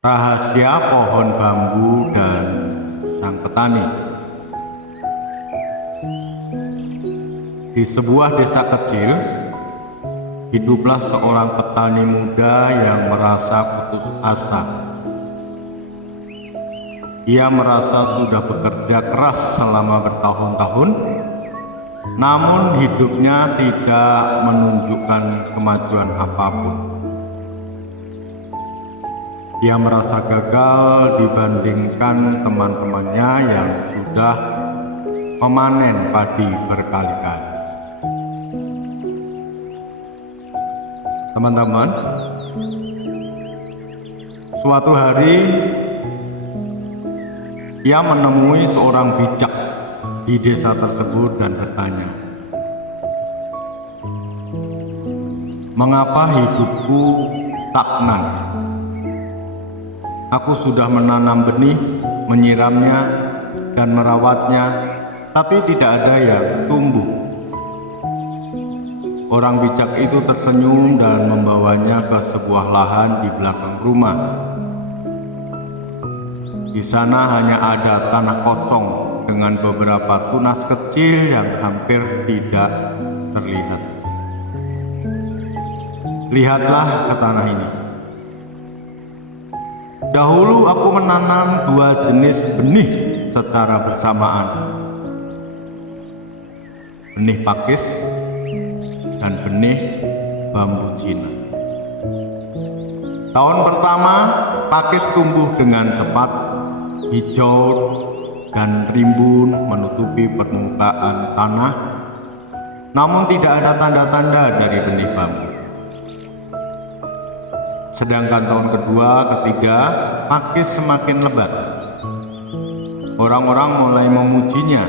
Rahasia pohon bambu dan sang petani. Di sebuah desa kecil, hiduplah seorang petani muda yang merasa putus asa. Ia merasa sudah bekerja keras selama bertahun-tahun, namun hidupnya tidak menunjukkan kemajuan apapun. Ia merasa gagal dibandingkan teman-temannya yang sudah memanen padi berkali-kali. Teman-teman, suatu hari ia menemui seorang bijak di desa tersebut dan bertanya, "Mengapa hidupku stagnan? Aku sudah menanam benih, menyiramnya, dan merawatnya, tapi tidak ada yang tumbuh." Orang bijak itu tersenyum dan membawanya ke sebuah lahan di belakang rumah. Di sana hanya ada tanah kosong dengan beberapa tunas kecil yang hampir tidak terlihat. "Lihatlah ke tanah ini. Dahulu aku menanam 2 jenis benih secara bersamaan. Benih pakis dan benih bambu Cina. Tahun pertama, pakis tumbuh dengan cepat, hijau dan rimbun menutupi permukaan tanah, namun tidak ada tanda-tanda dari benih bambu. Sedangkan tahun kedua, ketiga, pakis semakin lebat. Orang-orang mulai memujinya.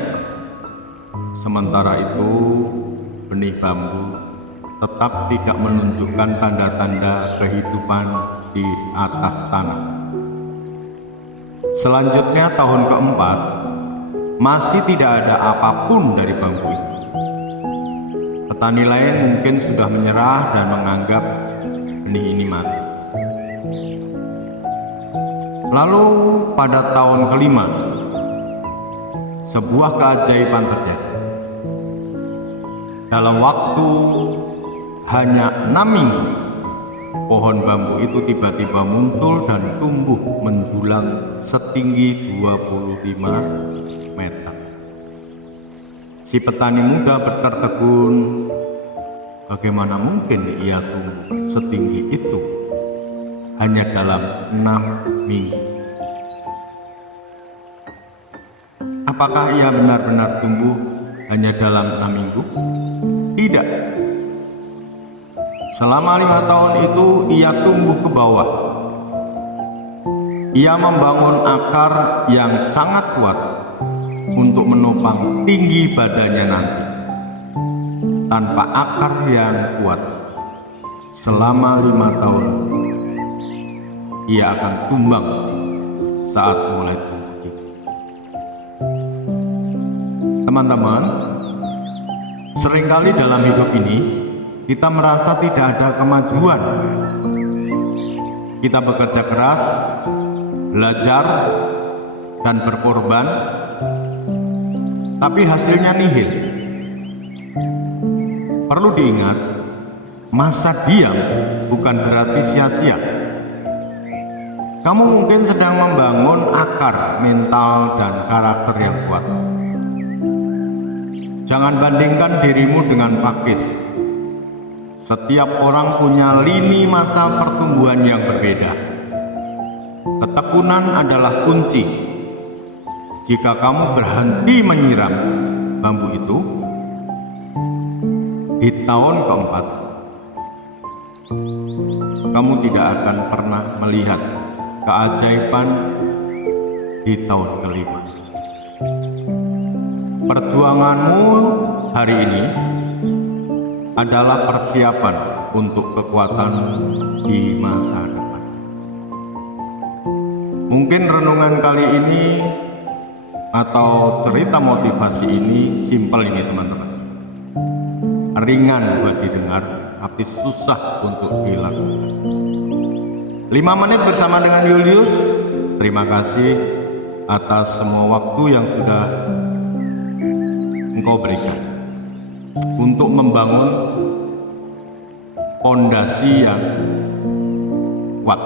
Sementara itu, benih bambu tetap tidak menunjukkan tanda-tanda kehidupan di atas tanah. Selanjutnya, tahun keempat, masih tidak ada apapun dari bambu itu. Petani lain mungkin sudah menyerah dan menganggap benih ini mati. Lalu pada tahun kelima, sebuah keajaiban terjadi. Dalam waktu hanya 6 minggu, pohon bambu itu tiba-tiba muncul dan tumbuh menjulang setinggi 25 meter. Si petani muda bertertegun, bagaimana mungkin ia tumbuh setinggi itu hanya dalam 6 minggu? Apakah ia benar-benar tumbuh hanya dalam 6 minggu? Tidak. Selama 5 tahun itu ia tumbuh ke bawah. Ia membangun akar yang sangat kuat untuk menopang tinggi badannya nanti. Tanpa akar yang kuat, selama 5 tahun ia akan tumbang saat mulai tumbuh tinggi. Teman-teman, seringkali dalam hidup ini kita merasa tidak ada kemajuan. Kita bekerja keras, belajar, dan berkorban, tapi hasilnya nihil. Perlu diingat, masa diam bukan berarti sia-sia. Kamu mungkin sedang membangun akar mental dan karakter yang kuat. Jangan bandingkan dirimu dengan pakis. Setiap orang punya lini masa pertumbuhan yang berbeda. Ketekunan adalah kunci. Jika kamu berhenti menyiram bambu itu, di tahun keempat, kamu tidak akan pernah melihat keajaiban di tahun kelima. Perjuanganmu hari ini adalah persiapan untuk kekuatan di masa depan. Mungkin renungan kali ini atau cerita motivasi ini simpel ini teman-teman. Ringan buat didengar, tapi susah untuk dilakukan. 5 menit bersama dengan Julius. Terima kasih atas semua waktu yang sudah engkau berikan untuk membangun fondasi yang kuat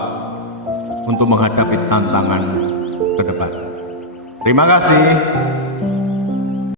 untuk menghadapi tantangan ke depan. Terima kasih.